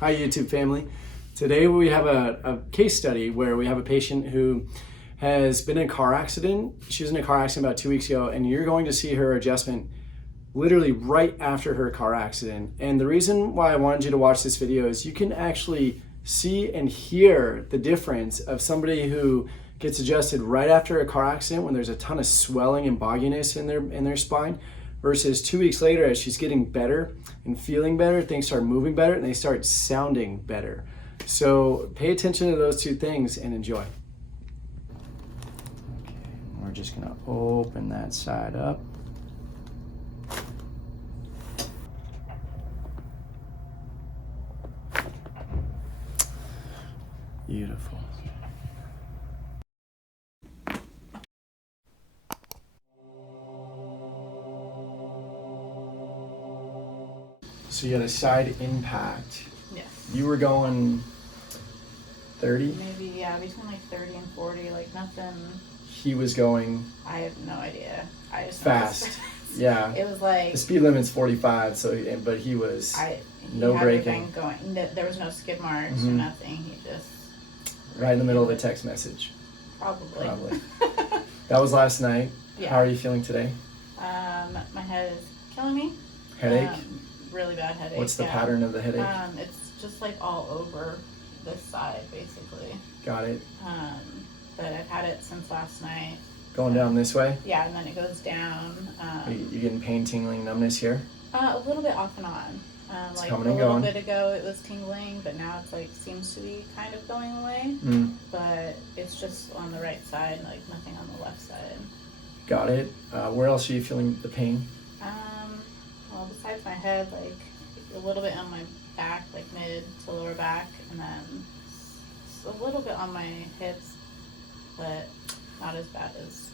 Hi YouTube family. Today we have a case study where we have a patient who has been in a car accident. She was in a car accident about 2 weeks ago, and you're going to see her adjustment literally right after her car accident. And the reason why I wanted you to watch this video is you can actually see and hear the difference of somebody who gets adjusted right after a car accident when there's a ton of swelling and bogginess in their spine, versus 2 weeks later as she's getting better and feeling better, things start moving better and they start sounding better. So pay attention to those two things and enjoy. Okay, we're just gonna open that side up. Beautiful. So you had a side impact. Yes. You were going 30? Maybe, yeah, between like 30 and 40, like nothing. He was going I have no idea. I just fast. Yeah. It was like the speed limit's 45, but he was no braking. Going. There was no skid marks or nothing. He just right in the middle of a text message. Probably. That was last night. Yeah. How are you feeling today? My head is killing me. Headache? Really bad headache. What's the pattern of the headache? It's just like all over this side, basically. Got it. But I've had it since last night. Going down this way? Yeah, and then it goes down. You getting pain, tingling, numbness here? A little bit off and on. It's like coming a and little going. bit ago it was tingling, but now it's like seems to be kind of going away. But it's just on the right side, like nothing on the left side. Got it. Where else are you feeling the pain? Well, besides my head, like a little bit on my back, like mid to lower back, and then a little bit on my hips, but not as bad as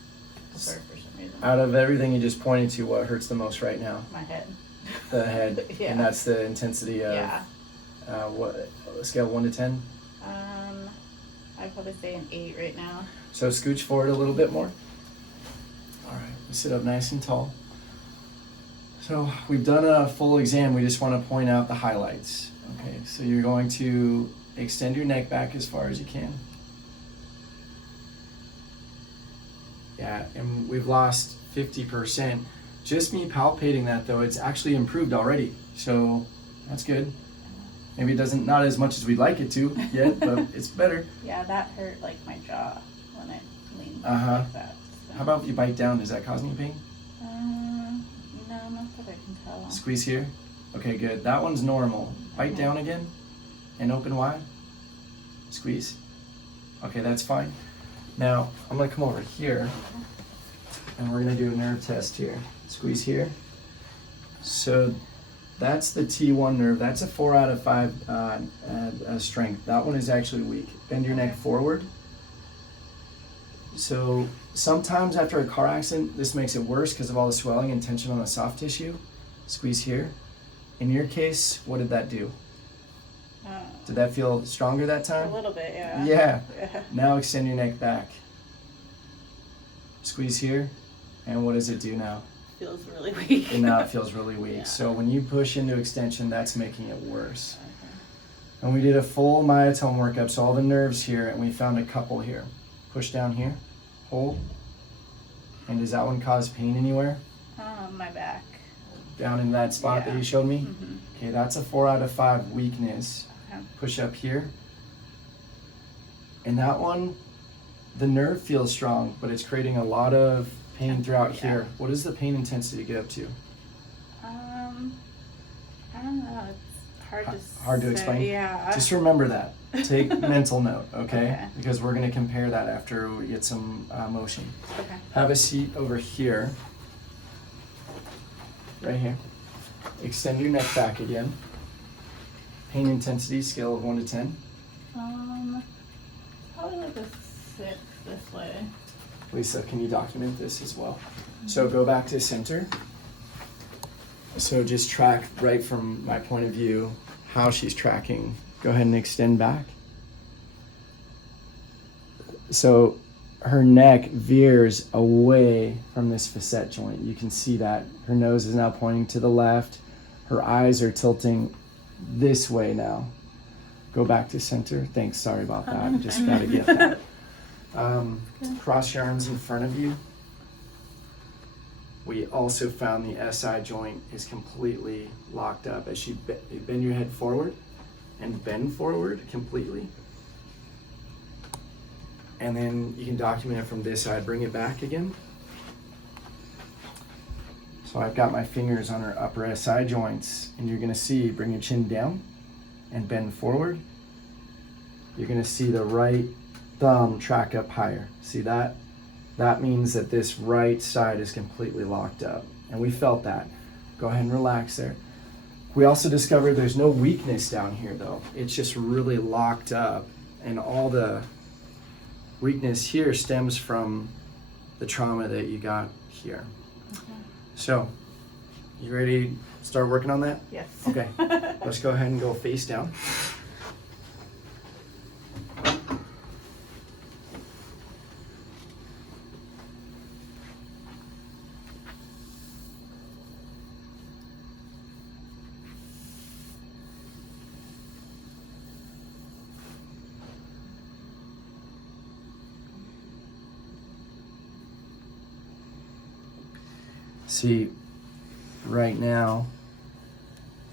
for some reason. Out of everything you just pointed to, what hurts the most right now? My head. The head. Yeah. And that's the intensity of what scale 1 to 10? I'd probably say an 8 right now. So scooch forward a little bit more. All right, sit up nice and tall. So we've done a full exam. We just want to point out the highlights. Okay, so you're going to extend your neck back as far as you can. Yeah, and we've lost 50%. Just me palpating that though, it's actually improved already. So that's good. Maybe it doesn't, not as much as we'd like it to yet, but it's better. Yeah, that hurt like my jaw when I leaned like that. So. How about if you bite down? Does that cause any pain? No, not that I can tell. Squeeze here. Okay, good. That one's normal. Bite down again and open wide. Squeeze. Okay, that's fine. Now, I'm gonna come over here and we're gonna do a nerve test here. Squeeze here. So that's the T1 nerve. That's a 4 out of 5 strength. That one is actually weak. Bend your neck forward. So sometimes after a car accident, this makes it worse because of all the swelling and tension on the soft tissue. Squeeze here. In your case, what did that do? Did that feel stronger that time? A little bit, yeah. Yeah. Now extend your neck back. Squeeze here. And what does it do now? Feels really weak. And now it feels really weak. Yeah. So when you push into extension, that's making it worse. Okay. And we did a full myotome workup, so all the nerves here, and we found a couple here. Push down here, hold. And does that one cause pain anywhere? My back. Down in that spot that you showed me? Okay, that's a 4 out of 5 weakness. Okay. Push up here. And that one, the nerve feels strong, but it's creating a lot of pain throughout here. What does the pain intensity get up to? I don't know. It's hard to explain. Yeah. Just remember that. Take mental note, okay? Because we're going to compare that after we get some motion. Okay. Have a seat over here. Right here. Extend your neck back again. Pain intensity, scale of 1 to 10. Probably like a 6 this way. Lisa, can you document this as well? So go back to center. So just track right from my point of view how she's tracking. Go ahead and extend back. So her neck veers away from this facet joint. You can see that. Her nose is now pointing to the left. Her eyes are tilting this way now. Go back to center. Thanks, sorry about that. Just gotta get that. Cross your arms in front of you. We also found the SI joint is completely locked up. As you bend your head forward and bend forward completely. And then you can document it from this side. Bring it back again. So I've got my fingers on her upper SI joints, and you're gonna see, bring your chin down and bend forward. You're gonna see the right thumb track up higher. See that? That means that this right side is completely locked up. And we felt that. Go ahead and relax there. We also discovered there's no weakness down here though. It's just really locked up. And all the weakness here stems from the trauma that you got here. Okay. So, you ready to start working on that? Yes. Okay, let's go ahead and go face down. See, right now,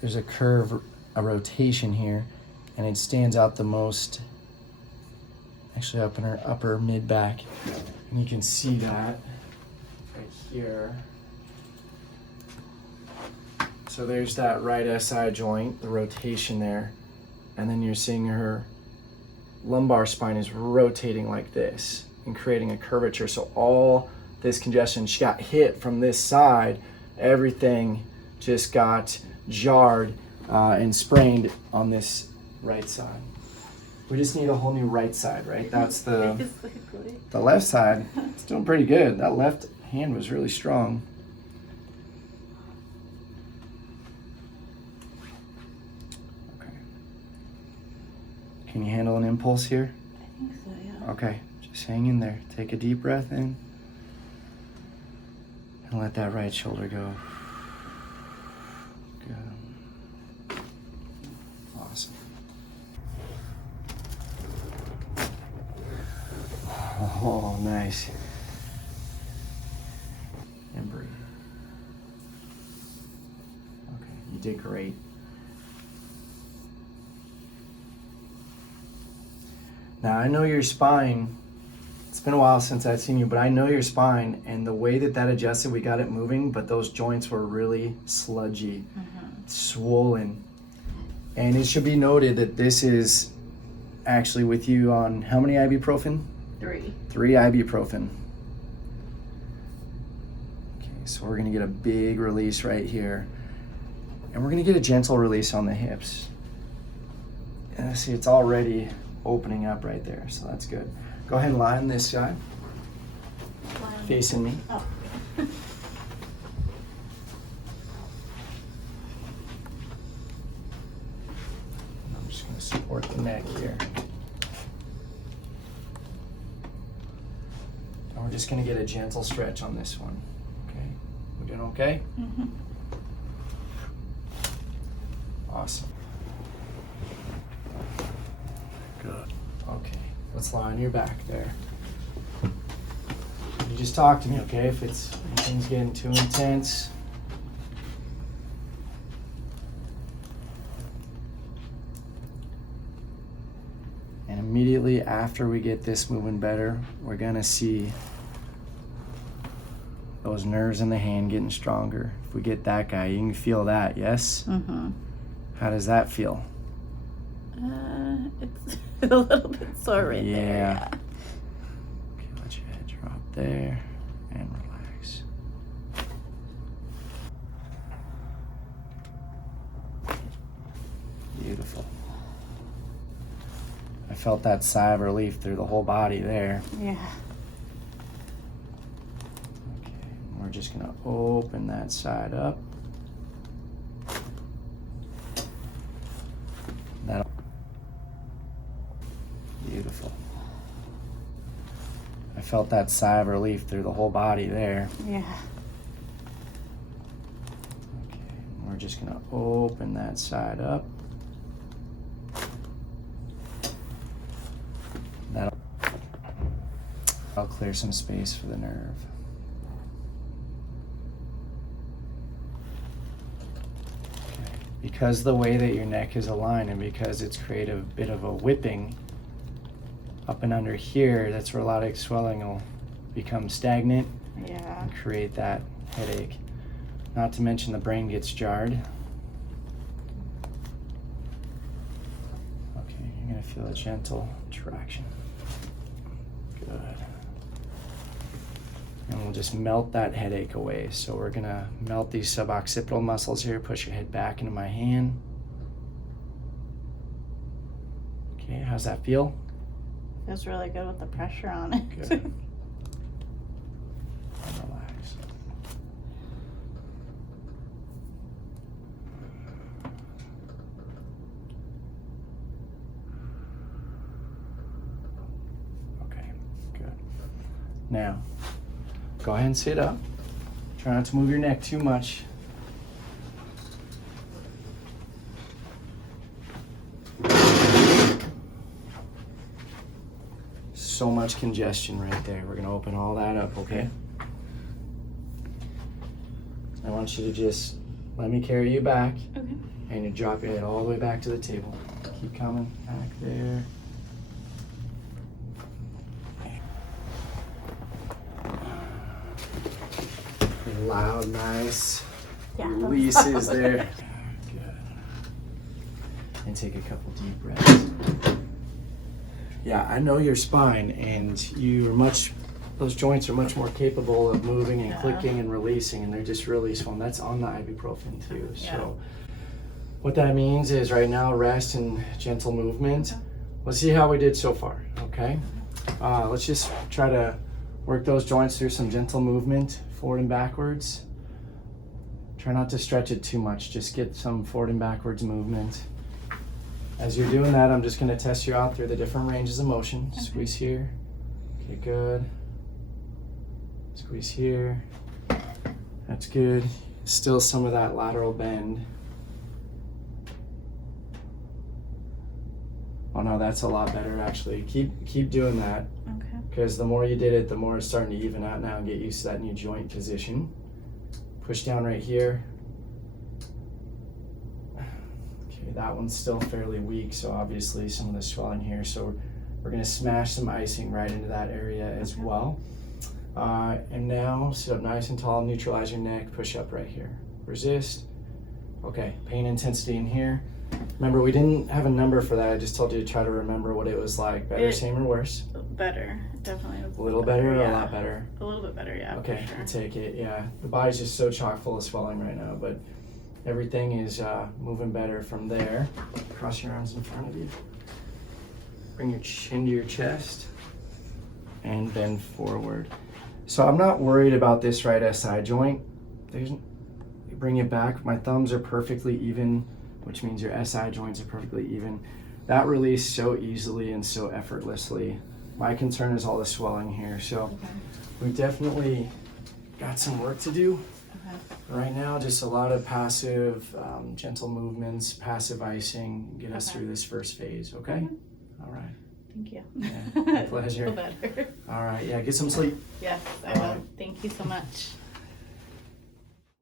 there's a curve, a rotation here, and it stands out the most, actually up in her upper mid-back. And you can see that right here. So there's that right SI joint, the rotation there. And then you're seeing her lumbar spine is rotating like this and creating a curvature. So all this congestion, she got hit from this side, everything just got jarred and sprained on this right side. We just need a whole new right side, right? That's the left side. It's doing pretty good. That left hand was really strong. Okay. Can you handle an impulse here? I think so, yeah. Okay, just hang in there. Take a deep breath in. And let that right shoulder go. Good. Awesome. Oh, nice. And breathe. Okay, you did great. Now I know your spine. It's been a while since I've seen you, but I know your spine, and the way that adjusted, we got it moving, but those joints were really sludgy, swollen. And it should be noted that this is actually with you on how many ibuprofen? 3. 3 ibuprofen. Okay, so we're gonna get a big release right here. And we're gonna get a gentle release on the hips. And see, it's already opening up right there, so that's good. Go ahead and lie on this side, facing me. Oh. I'm just going to support the neck here. And we're just going to get a gentle stretch on this one. Okay, we're doing okay? Mm-hmm. Awesome. Good. Okay. Let's lie on your back there. You just talk to me, okay? If anything's getting too intense. And immediately after we get this moving better, we're gonna see those nerves in the hand getting stronger. If we get that guy, you can feel that, yes? Mm-hmm. How does that feel? It's a little bit sore right there. Yeah. Okay, let your head drop there and relax. Beautiful. I felt that sigh of relief through the whole body there. Yeah. Okay, we're just gonna open that side up. That'll beautiful. I felt that sigh of relief through the whole body there. Yeah. Okay, we're just gonna open that side up. I'll clear some space for the nerve. Okay. Because the way that your neck is aligned and because it's created a bit of a whipping up and under here, that's where a lot of swelling will become stagnant and create that headache. Not to mention the brain gets jarred. Okay, you're gonna feel a gentle traction. Good. And we'll just melt that headache away. So we're gonna melt these suboccipital muscles here. Push your head back into my hand. Okay, how's that feel? Feels really good with the pressure on it. Good. And relax. Okay, good. Now, go ahead and sit up. Try not to move your neck too much. So much congestion right there. We're gonna open all that up, okay? I want you to just let me carry you back. Okay. And you drop your head all the way back to the table. Keep coming back there. Loud, nice releases there. Good. And take a couple deep breaths. Yeah, I know your spine, and those joints are much more capable of moving and clicking and releasing, and they're just really swollen. That's on the ibuprofen too. So what that means is right now, rest and gentle movement. Let's see how we did so far, okay? Let's just try to work those joints through some gentle movement, forward and backwards. Try not to stretch it too much, just get some forward and backwards movement. As you're doing that, I'm just gonna test you out through the different ranges of motion. Okay. Squeeze here. Okay, good. Squeeze here. That's good. Still some of that lateral bend. Oh no, that's a lot better actually. Keep doing that. Okay. Because the more you did it, the more it's starting to even out now and get used to that new joint position. Push down right here. That one's still fairly weak, so obviously some of the swelling here. So we're gonna smash some icing right into that area as well. And now sit up nice and tall, neutralize your neck, push up right here. Resist. Okay, pain intensity in here. Remember, we didn't have a number for that. I just told you to try to remember what it was like. Better, same, or worse? Better, definitely. A little better or a lot better? A little bit better, yeah. Okay, for sure. I'll take it, yeah. The body's just so chock full of swelling right now, but everything is moving better from there. Cross your arms in front of you. Bring your chin to your chest and bend forward. So I'm not worried about this right SI joint. Bring it back. My thumbs are perfectly even, which means your SI joints are perfectly even. That released so easily and so effortlessly. My concern is all the swelling here. So we've definitely got some work to do. Right now, just a lot of passive, gentle movements, passive icing, get us through this first phase, okay? All right. Thank you. Yeah, my pleasure. Feel better. All right, yeah, get some sleep. Yes, I will. Thank you so much.